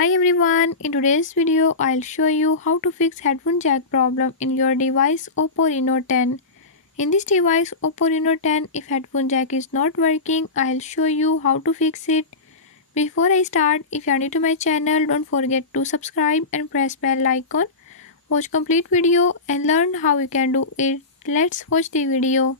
Hi everyone, in today's video I'll show you how to fix headphone jack problem in your device Oppo Reno 10. In this device Oppo Reno 10, if headphone jack is not working, I'll show you how to fix it. Before I start, if you are new to my channel, don't forget to subscribe and press bell icon. Watch complete video and learn how you can do it. Let's watch the video.